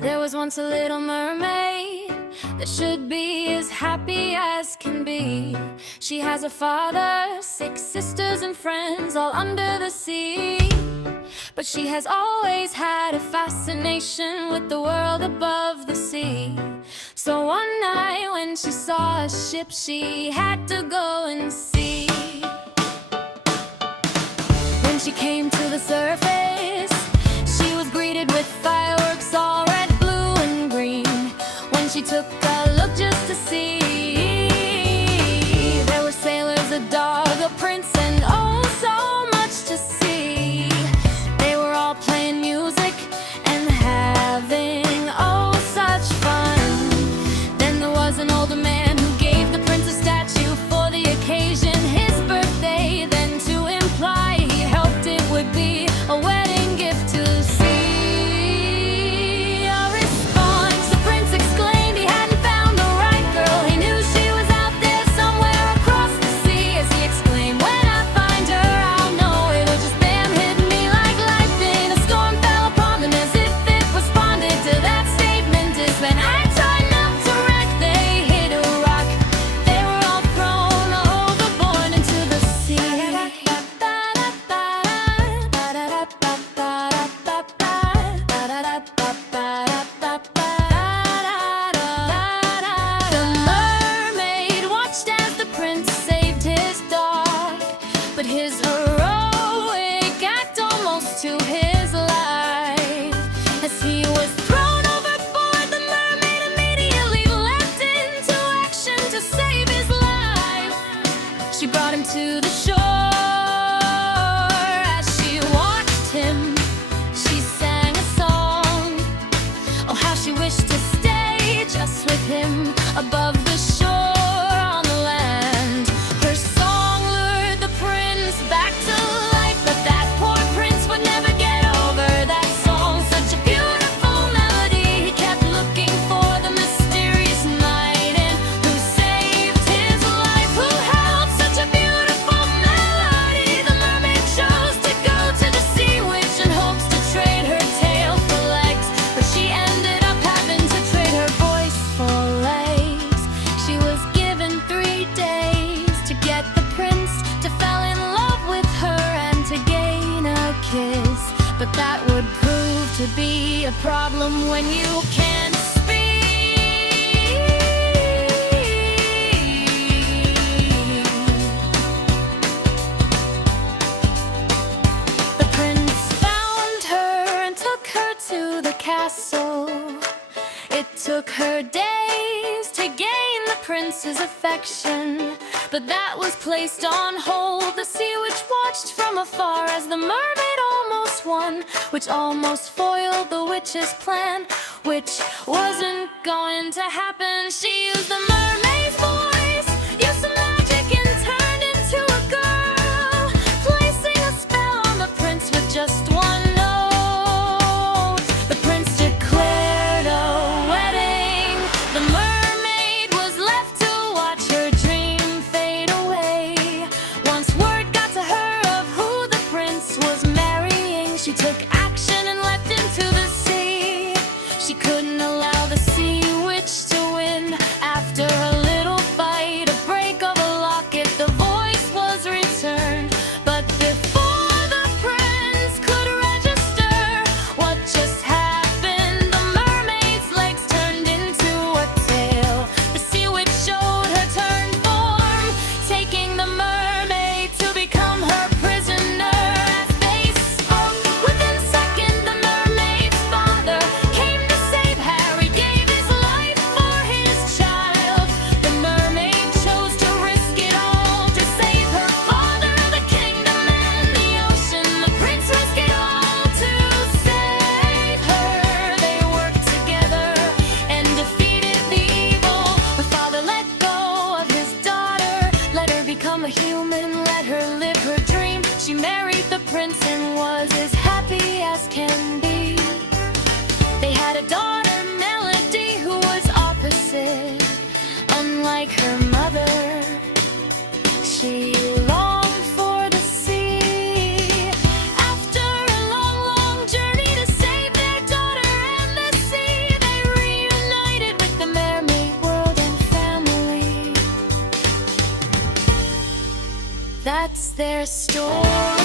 There was once a little mermaid that should be as happy as can be. She has a father, 6 sisters and friends all under the sea. But she has always had a fascination with the world above the sea. So one night when she saw a ship she had to go and see. When she came to the surface, she was greeted with fireworks all red, blue and green. When she took a look just to see, there were sailors, a dog, a prince, and oh, so much to see. They were all playing music and having oh, such fun. Then there was an older man who gave the prince a statue for the occasion, his birthday. Then to imply he hoped it would be a wedding gift to see. A response, the prince exclaimed he hadn't found the right girl. He knew she was out there somewhere across the sea. As he exclaimed, when I find her I'll know. It'll just bam hit me like lightning. A storm fell upon them as if it responded to that statement. Is when I tried not to wreck, they hit a rock. They were all thrown overboard into the sea. The mermaid watched as the prince saved his dog, but his heroic act almost to his life. As he was thrown overboard, the mermaid immediately leapt into action to save his life. She brought him to the shore. As she watched him, she sang a song. Oh, how she wished to stay just with him above the shore on the land. Her song lured the prince back to life, but that poor prince would never get over that song. Such a beautiful melody, he kept looking for the mysterious maiden who saved his life, who held such a beautiful melody. The mermaid chose to go to the sea witch in hopes to trade her tail for legs, but she ended up having to trade her voice for legs. She was given 3 days to get the prince to fall in love with her and to gain a kiss, but that would prove to be a problem when you can't speak. The prince found her and took her to the castle. It took her days to gain the prince's affection, but that was placed on hold. The sea witch watched from afar as the mermaid almost won, which almost foiled the witch's plan, which wasn't going to happen. She used the mermaid's voice, used some magic and turned into a girl, placing a spell on the prince with just one note. The prince declared a wedding. The mermaid was left to watch her dream fade away. Once word got to her of who the prince was marrying, she took action and leapt into the sea. She couldn't allow the sea witch to win. After a little fight, a break of a locket, the voice was returned. But before the prince could register what just happened, the mermaid's legs turned into a tail. The sea witch showed her turned form, taking the mermaid to become her prisoner. As they spoke, within a second the mermaid's father came to save Harry, gave his life for his child. The mermaid chose to risk it all to save her father, the kingdom and the ocean. The prince risked it all to save her. They worked together and defeated the evil. Her father let go of his daughter, let her become a human, let her live her dream. She married the prince and was as happy as can be. They had a daughter, Melody, who was opposite. Unlike like her mother, she longed for the sea. After a long, long journey to save their daughter and the sea, they reunited with the mermaid world and family. That's their story.